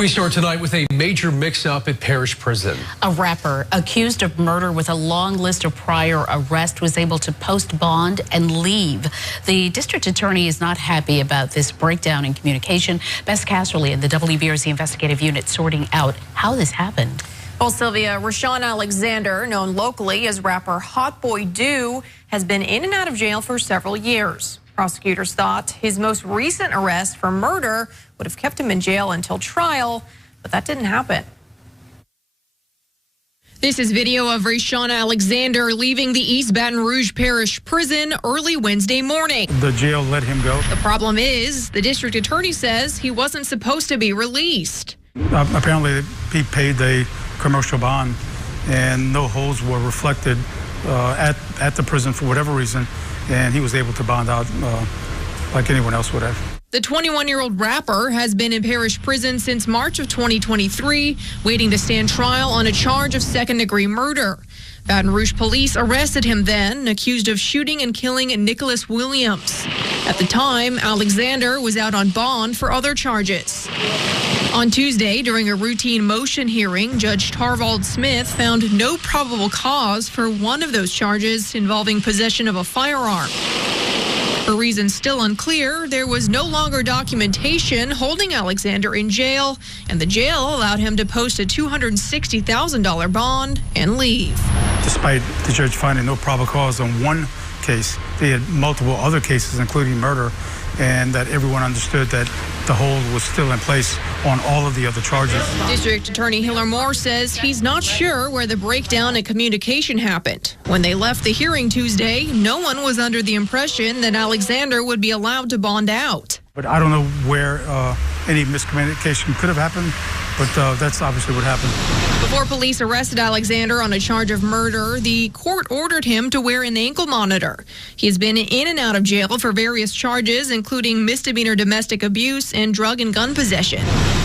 We start tonight with a major mix-up at Parish Prison. A rapper accused of murder with a long list of prior arrests was able to post bond and leave. The district attorney is not happy about this breakdown in communication. Bess Casterly and the WBRZ investigative unit sorting out how this happened. Well, Sylvia, Rashawn Alexander, known locally as rapper Hot Boy Do, has been in and out of jail for several years. Prosecutors thought his most recent arrest for murder would have kept him in jail until trial, but that didn't happen. This is video of Rashawn Alexander leaving the East Baton Rouge Parish Prison early Wednesday morning. The jail let him go. The problem is, the district attorney says he wasn't supposed to be released. Apparently, he paid a commercial bond, and no holds were reflected at the prison for whatever reason, and he was able to bond out like anyone else would have. The 21-year-old rapper has been in Parish Prison since March of 2023, waiting to stand trial on a charge of second-degree murder. Baton Rouge police arrested him then, accused of shooting and killing Nicholas Williams. At the time, Alexander was out on bond for other charges. On Tuesday, during a routine motion hearing, Judge Tarvald Smith found no probable cause for one of those charges involving possession of a firearm. For reasons still unclear, there was no longer documentation holding Alexander in jail, and the jail allowed him to post a $260,000 bond and leave. Despite the judge finding no probable cause on one case, they had multiple other cases, including murder, and that everyone understood that the hold was still in place on all of the other charges. District Attorney Hiller Moore says he's not sure where the breakdown in communication happened. When they left the hearing Tuesday, no one was under the impression that Alexander would be allowed to bond out. But I don't know where any miscommunication could have happened, but that's obviously what happened. Before police arrested Alexander on a charge of murder, the court ordered him to wear an ankle monitor. He has been in and out of jail for various charges, including misdemeanor domestic abuse and drug and gun possession.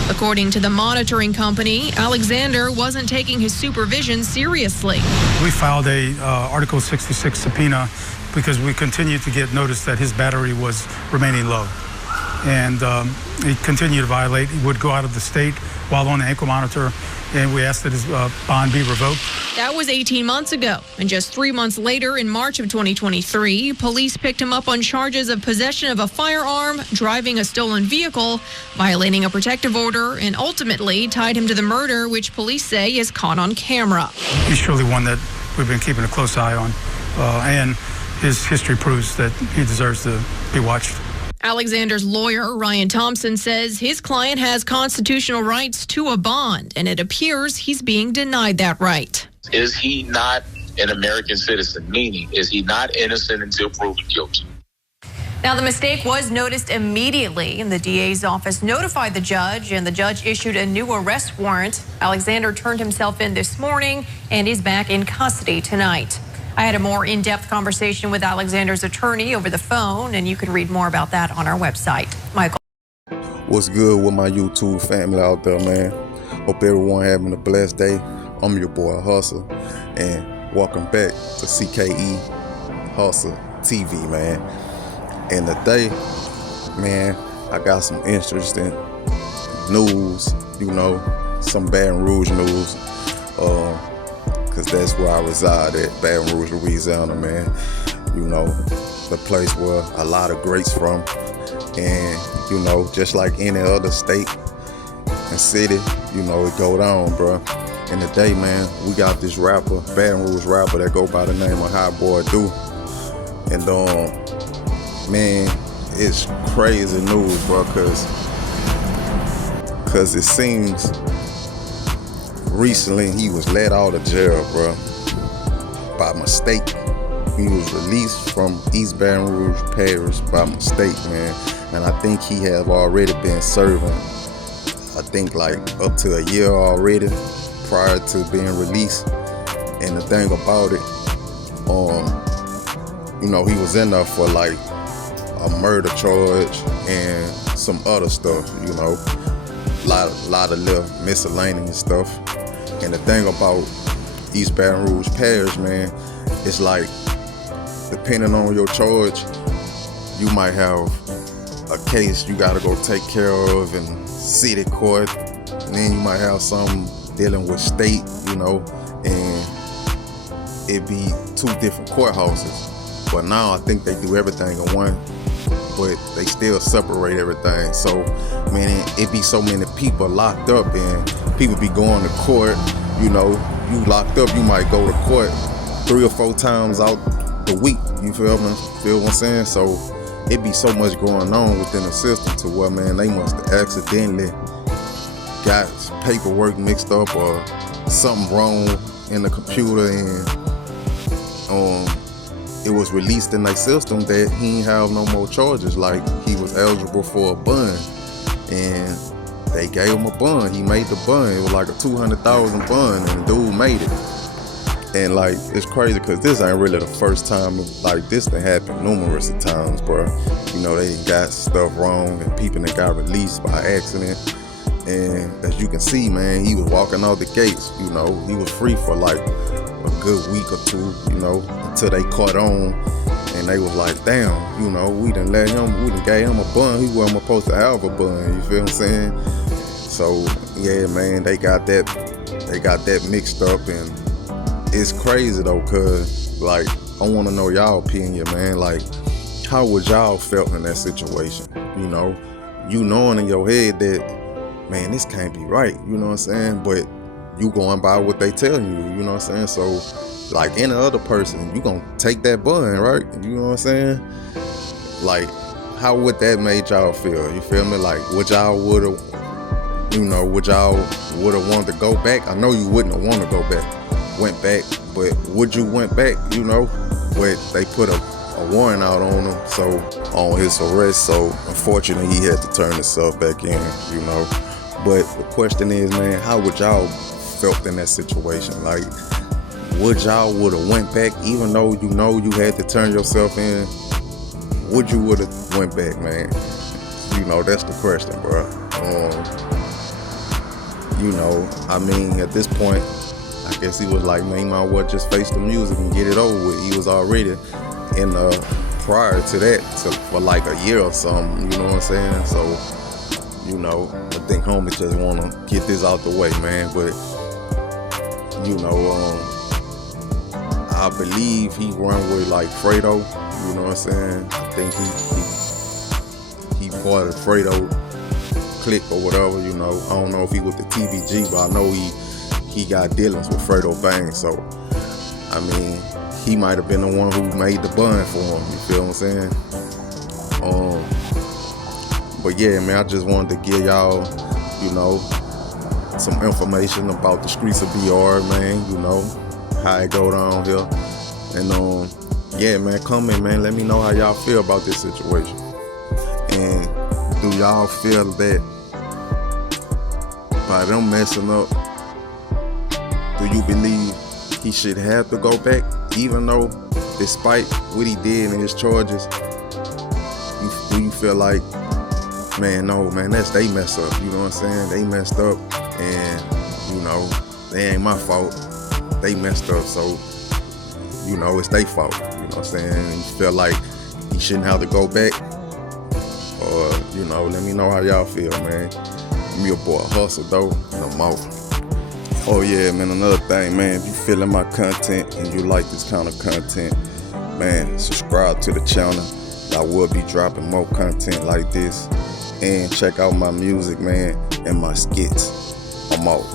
According to the monitoring company, Alexander wasn't taking his supervision seriously. We filed a Article 66 subpoena because we continued to get notice that his battery was remaining low. And he continued to violate. He would go out of the state while on the ankle monitor, and we asked that his bond be revoked. That was 18 months ago, and just 3 months later, in March of 2023, police picked him up on charges of possession of a firearm, driving a stolen vehicle, violating a protective order, and ultimately tied him to the murder, which police say is caught on camera. He's surely one that we've been keeping a close eye on, and his history proves that he deserves to be watched. Alexander's lawyer, Ryan Thompson, says his client has constitutional rights to a bond, and it appears he's being denied that right. Is he not an American citizen? Meaning, is he not innocent until proven guilty? Now, the mistake was noticed immediately, and the DA's office notified the judge, and the judge issued a new arrest warrant. Alexander turned himself in this morning and is back in custody tonight. I had a more in-depth conversation with Alexander's attorney over the phone, and you can read more about that on our website. Michael. What's good with my YouTube family out there, man? Hope everyone having a blessed day. I'm your boy Hustle, and welcome back to CKE Hustle TV, man. And today, man, I got some interesting news, you know, some Baton Rouge news. Because that's where I reside at, Baton Rouge, Louisiana, man. You know, the place where a lot of greats from. And, you know, just like any other state and city, you know, it go down, bro. And today, man, we got this rapper, Baton Rouge rapper that go by the name of Hot Boy Do. And, man, it's crazy news, bro, because it seems recently he was let out of jail, bro, by mistake. He was released from East Baton Rouge Parish by mistake, man. And I think he have already been serving, I think like up to a year already prior to being released. And the thing about it, you know, he was in there for like a murder charge and some other stuff, you know, lot of little miscellaneous stuff. And the thing about East Baton Rouge Parish, man, it's like, depending on your charge, you might have a case you gotta go take care of in city court, And then you might have some dealing with state, you know, and it'd be 2 different courthouses. But now I think they do everything in one, but they still separate everything. So, man, it be so many people locked up, and people be going to court. You know, you locked up, you might go to court 3 or 4 times out the week. You feel me? Feel what I'm saying? So it be so much going on within the system to where, man, they must have accidentally got paperwork mixed up or something wrong in the computer, and it was released in their system that he ain't have no more charges, like he was eligible for a bond, and they gave him a bond. He made the bond. It was like a $200,000 bond, and the dude made it. And like, it's crazy because this ain't really the first time like this done happened numerous of times, bro. You know, they got stuff wrong and people that got released by accident. And as you can see, man, he was walking out the gates. You know, he was free for like a good week or 2, you know, until they caught on, and they was like, damn, you know, we done gave him a bun. He wasn't supposed to have a bun, you feel what I'm saying? So yeah, man, they got that mixed up, and it's crazy though, cause like, I wanna know y'all opinion, man. Like, how would y'all felt in that situation? You know, you knowing in your head that, man, this can't be right, you know what I'm saying? But you going by what they tell you, you know what I'm saying? So, like any other person, you gonna take that bun, right? You know what I'm saying? Like, how would that make y'all feel? You feel me? Like, would y'all would've wanted to go back? I know you wouldn't have wanted to go back, went back, but would you went back, you know? But they put a warrant out on him, so on his arrest, so unfortunately he had to turn himself back in, you know? But the question is, man, how would y'all felt in that situation? Like, would y'all would've went back, even though you know you had to turn yourself in? Would you would've went back, man? You know, that's the question, bro. You know, I mean, at this point, I guess he was like, man, you might well just face the music and get it over with. He was already in prior to that for like a year or something, you know what I'm saying? So, you know, I think homies just want to get this out the way, man. But, you know, I believe he run with like Fredo, you know what I'm saying? I think he part of Fredo clique or whatever, you know. I don't know if he was the TBG, but I know he got dealings with Fredo Bang. So, I mean, he might have been the one who made the bun for him, you feel what I'm saying? But yeah, man, I just wanted to give y'all, you know, some information about the streets of BR, man, you know, how it go down here. And yeah, man, come in, man, let me know how y'all feel about this situation. And do y'all feel that by them messing up, do you believe he should have to go back, even though, despite what he did and his charges, do you feel like, man, no, man, they mess up, you know what I'm saying? They messed up, and, you know, they ain't my fault. They messed up, so, you know, it's their fault, you know what I'm saying? And you feel like he shouldn't have to go back, or, you know, let me know how y'all feel, man. I'm your boy Hustle, though, and I'm out. Oh yeah, man, another thing, man, if you feeling my content and you like this kind of content, man, subscribe to the channel. I will be dropping more content like this. And check out my music, man, and my skits. I'm out.